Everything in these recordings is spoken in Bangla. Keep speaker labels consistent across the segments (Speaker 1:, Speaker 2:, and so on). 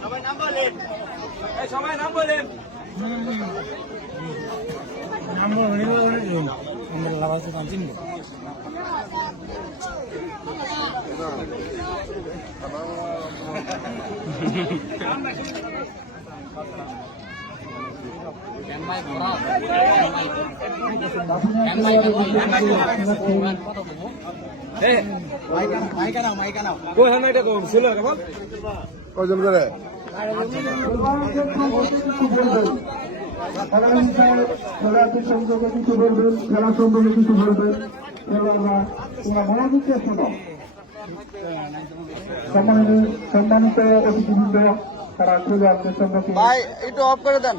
Speaker 1: সবাই নাম বলেন সবাই নাম বলেন
Speaker 2: হইল হইল আমরা লাভাতে পাঁচিন
Speaker 1: কোথায় এটা
Speaker 3: কয়জন করে
Speaker 4: খেলাটি সম্পর্কে কিছু বলবেন খেলা সম্পর্কে কিছু বলবেন তোমরা মনোযোগ শোনো সম্মানিত সম্মানিত অতিথিবৃন্দ তারা খেলোয়াড়দের সম্পর্কে
Speaker 3: ভাই একটু অফ করে দেন।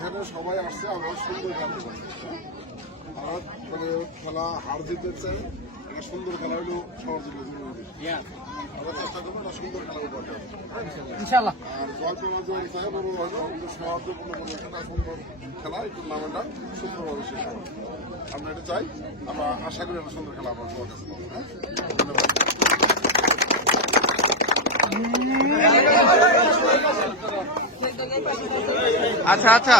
Speaker 3: এখানে সবাই আসছে আমার সুন্দর খেলা দেখতে। আর মানে খেলা হার জিতে চাই একটা সুন্দর খেলা হলো সহযোগিতা জরুরি আমরা চেষ্টা করব একটা সুন্দর খেলা উপহার দেওয়ার। আর জয় পরাজয় চাই বড় হয়তো কিন্তু সৌহার্দ্যপূর্ণ কোনো একটা সুন্দর খেলা এই টুর্নামেন্টটা সুন্দরভাবে শেষ হবে। আমরা এটা চাই আমরা আশা করি একটা সুন্দর খেলা আমরা সবার কাছে পাবো, হ্যাঁ? ধন্যবাদ।
Speaker 1: আচ্ছা আচ্ছা।